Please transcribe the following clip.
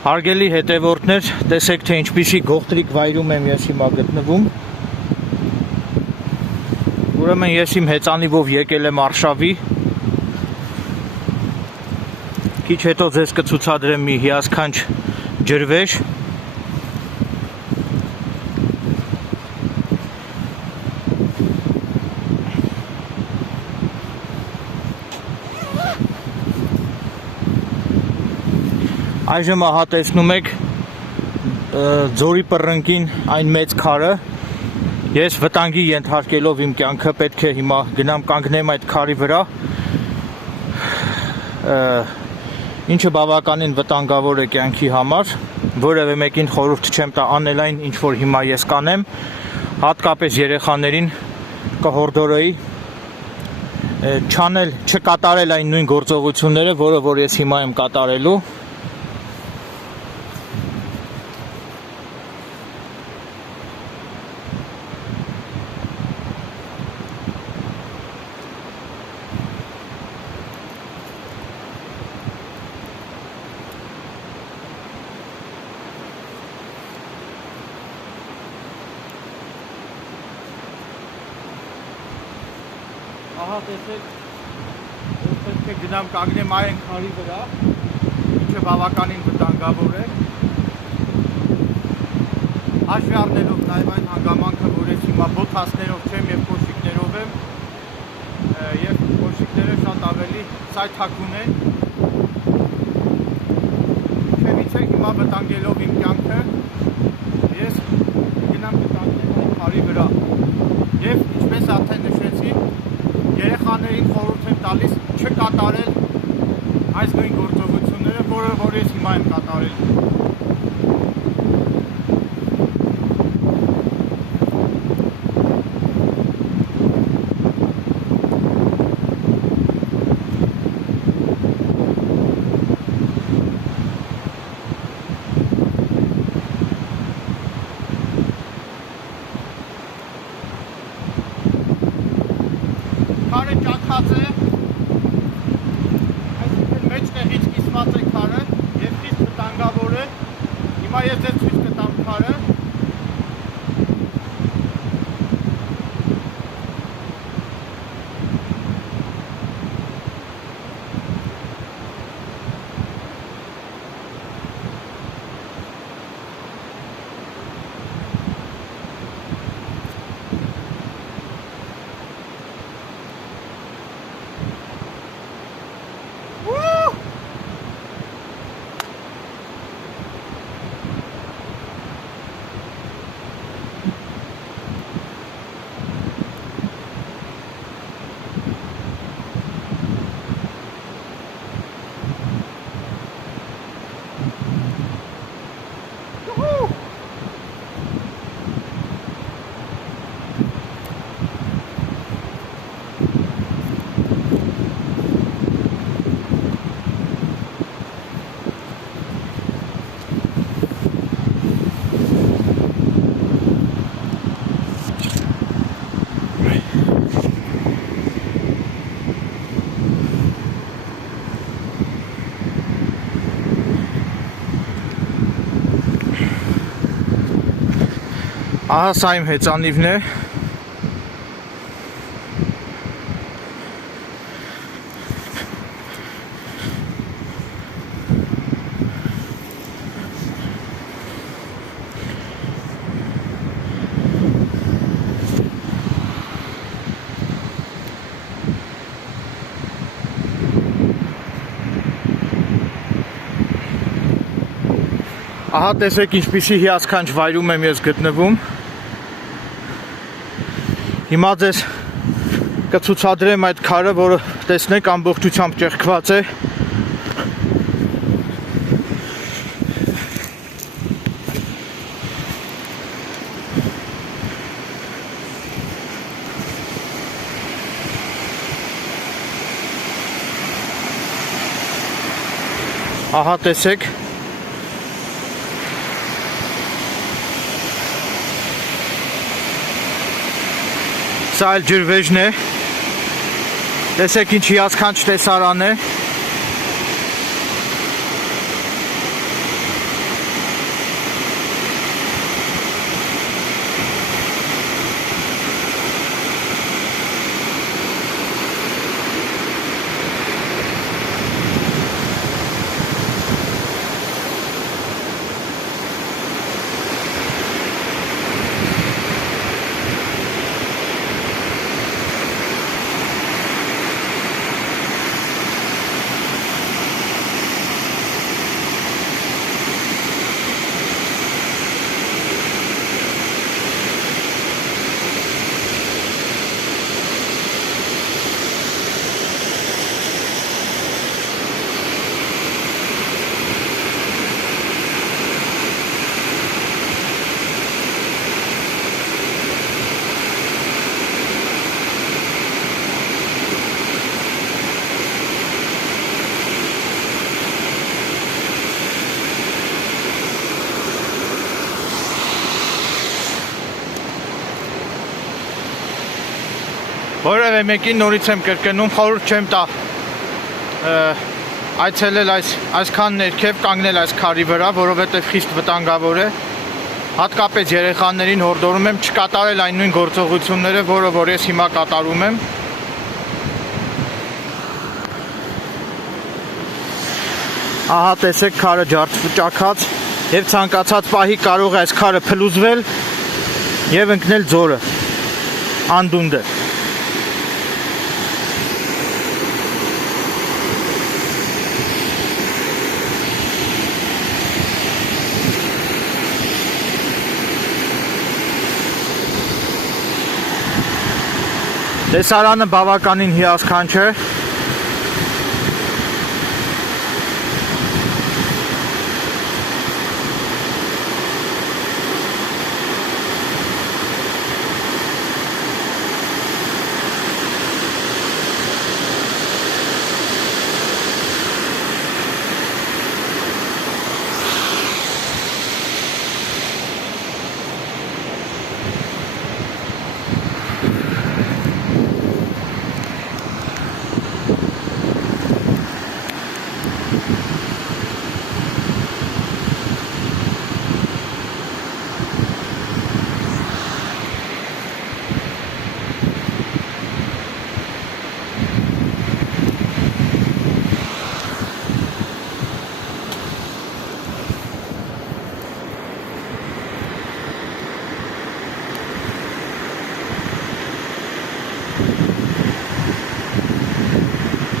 Հարգելի հետևորդներ, տեսեք թե ինչպիսի գողտրիկ վայրում եմ ես հիմա գտնվում։ Ուրեմն ես իմ հեծանիվով եկել եմ Արշավի։ Քիչ հետո ձեզ կցուցադրեմ մի հիասքանչ ջրվեժ։ Այժմ ահա տեսնում եք ձորի պռնկին այն մեծ քարը։ Ես վտանգի ենթարկելով իմ կյանքը պետք է հիմա գնամ կանգնեմ այդ քարի վրա, ինչը բավականին վտանգավոր է կյանքի համար, որևէ մեկին խորհուրդ չեմ տա անել այն, ինչ որ հիմա ես կանեմ, հատկապես երեխաներին կհորդորեի չկատարել այն նույն գործողությունները, որը որ ես հիմա եմ կատարելու։ Ահա տեսեք, որ պետք է գնամ կանգնեմ այն քարի վրա, ինչը բավականին վտանգավոր է։ Հաշվի առնելով նաև այն հանգամանքը, որ ես հիմա բոթասներով չեմ եւ կոշիկներով եմ, եւ կոշիկները շատ ավելի սայթաքուն են։ Ինչևից է հիմա վտանգելով իմ կյանքը, ես գնամ կանգնեմ այն քարի վրա։ Եվ ինչպես արդեն նշեցի, երեխաներին խորհուրդ եմ տալիս չկատարել այս նույն գործողությունները, որը որ ես հիմա եմ կատարել։ Քարը ճաքած է, այսինքն մեջտեղից կիսված է քարը եւ խիստ վտանգավոր է։ Հիմա ես ձեզ ցույց կտամ քարը։ Ահա սա իմ հեծանիվն է։ Ահա տեսեք ինչպիսի հիասքանչ վայրում եմ ես գտնվում։ Հիմա ձեզ կցուցադրեմ այդ քարը, որը տեսնեք ամբողջությամբ ճեղքված է։ Ահա տեսեք։ Սա այլ ջրվեժն է, տեսեք ինչ հիասքանչ տեսարան է, որևէ մեկին նորից եմ կրկնում, խորհուրդ չեմ տա այցելել այսքան ներքև կանգնել այս քարի վրա, որովհետև խիստ վտանգավոր է։ Հատկապես երեխաներին հորդորում եմ չկատարել այն նույն գործողությունները, որ ես հիմա կատարում եմ։ Ահա տեսեք քարը ջարդճաքած եւ ցանկացած պահի կարող է այս քարը փլուզվել եւ ընկնել ձորը։ Անդունդը։ Տեսարանը բավականին հիասքանչ է։